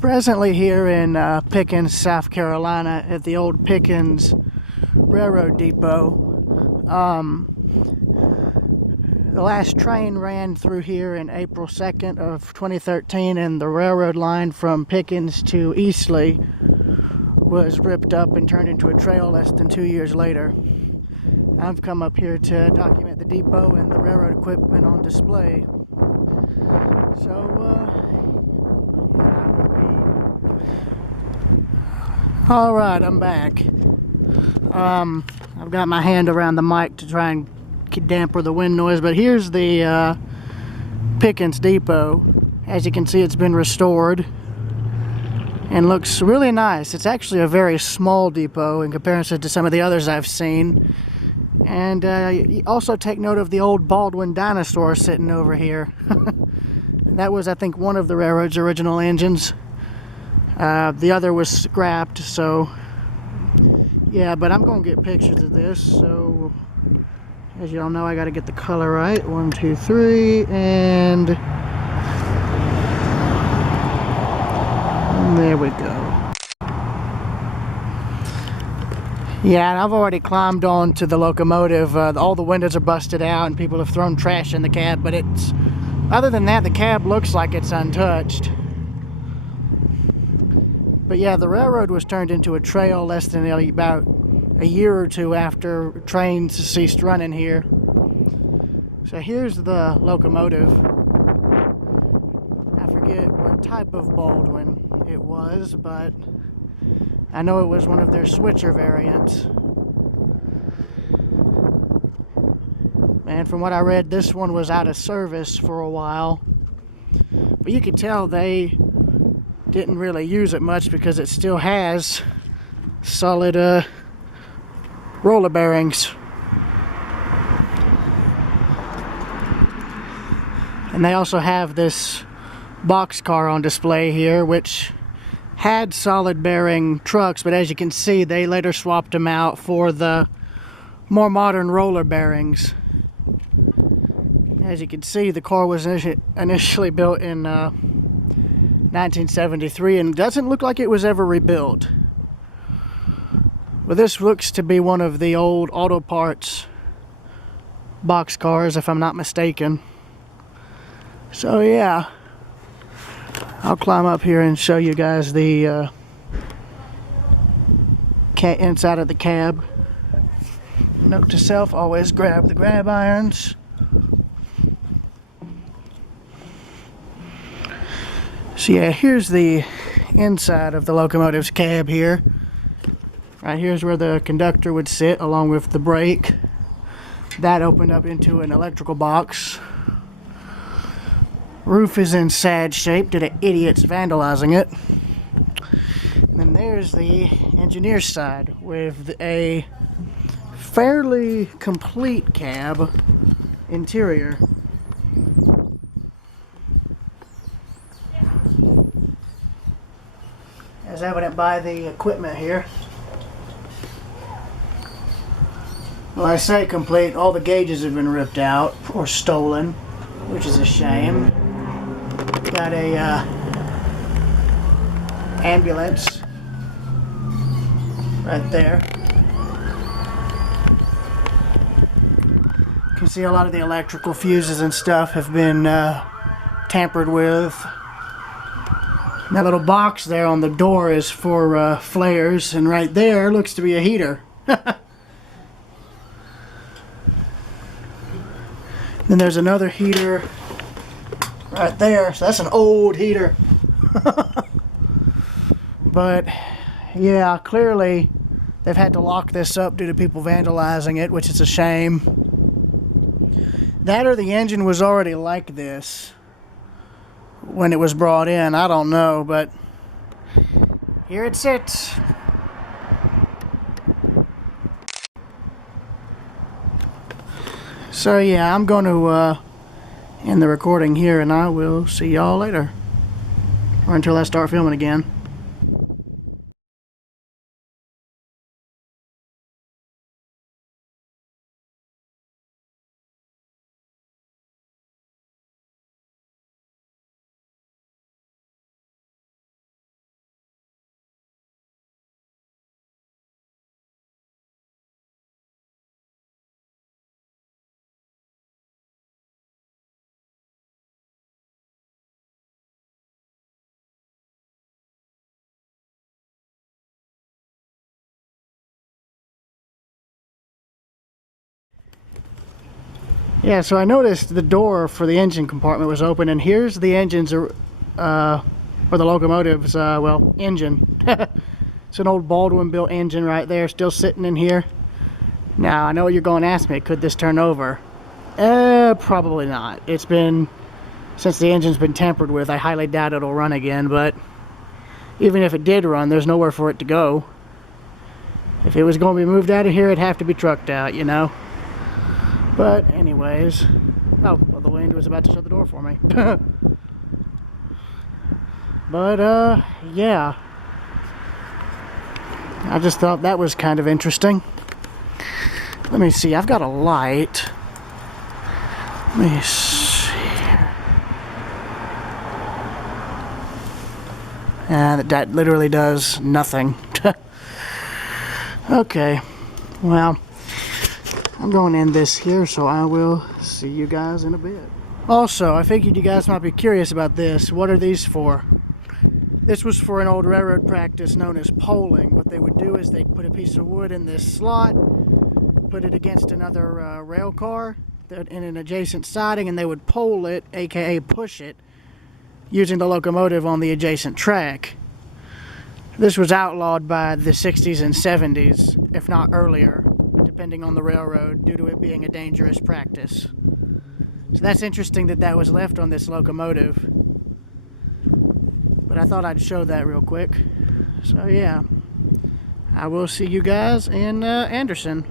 Presently here in Pickens, South Carolina, at the old Pickens Railroad Depot. The last train ran through here in April 2nd of 2013, and the railroad line from Pickens to Eastleigh was ripped up and turned into a trail less than 2 years later. I've come up here to document the depot and the railroad equipment on display. So, yeah, I will be... Alright, I'm back. I've got my hand around the mic to try and damper the wind noise, but here's the Pickens Depot. As you can see, it's been restored and looks really nice. It's actually a very small depot in comparison to some of the others I've seen. And also take note of the old Baldwin dinosaur sitting over here. That was, I think, one of the railroad's original engines. The other was scrapped, so yeah, but I'm gonna get pictures of this. So as you all know, I gotta get the color right. 1, 2, 3, and there we go. Yeah, and I've already climbed onto the locomotive. All the windows are busted out and people have thrown trash in the cab, but it's, other than that, the cab looks like it's untouched. But yeah, the railroad was turned into a trail less than about a year or two after trains ceased running here. So here's the locomotive. I forget what type of Baldwin it was, but I know it was one of their switcher variants. And from what I read, this one was out of service for a while. But you could tell they didn't really use it much because it still has solid roller bearings. And they also have this boxcar on display here, which had solid bearing trucks, but as you can see, they later swapped them out for the more modern roller bearings. As you can see, the car was initially built in 1973 and doesn't look like it was ever rebuilt. But this looks to be one of the old auto parts boxcars, if I'm not mistaken. So yeah, I'll climb up here and show you guys the inside of the cab. Note to self, always grab the grab irons. So yeah, here's the inside of the locomotive's cab here. Right here's where the conductor would sit along with the brake. That opened up into an electrical box. Roof is in sad shape due to idiots vandalizing it. And then there's the engineer's side with a fairly complete cab interior. As evident by the equipment here. Well, I say complete, all the gauges have been ripped out or stolen, which is a shame. Got a ambulance right there. You can see a lot of the electrical fuses and stuff have been tampered with. That little box there on the door is for flares, and right there looks to be a heater. Then there's another heater right there, so that's an old heater. But yeah, clearly they've had to lock this up due to people vandalizing it, which is a shame. That or the engine was already like this when it was brought in, I don't know, but here it sits. So yeah, I'm going to end the recording here, and I will see y'all later, or until I start filming again. Yeah, so I noticed the door for the engine compartment was open, and here's the engine's, or the locomotive's, well, engine. It's an old Baldwin-built engine right there, still sitting in here. Now, I know what you're going to ask me, could this turn over? Probably not. It's been, since the engine's been tampered with, I highly doubt it'll run again, but even if it did run, there's nowhere for it to go. If it was going to be moved out of here, it'd have to be trucked out, you know? But anyways, oh, well, the wind was about to shut the door for me. But, yeah. I just thought that was kind of interesting. Let me see, I've got a light. Let me see. And that literally does nothing. Okay, well, I'm going to end this here, so I will see you guys in a bit. Also, I figured you guys might be curious about this. What are these for? This was for an old railroad practice known as poling. What they would do is they'd put a piece of wood in this slot, put it against another rail car in an adjacent siding, and they would pole it, aka push it, using the locomotive on the adjacent track. This was outlawed by the 60s and 70s, if not earlier, depending on the railroad, due to it being a dangerous practice. So that's interesting that that was left on this locomotive. But I thought I'd show that real quick. So yeah, I will see you guys in Anderson.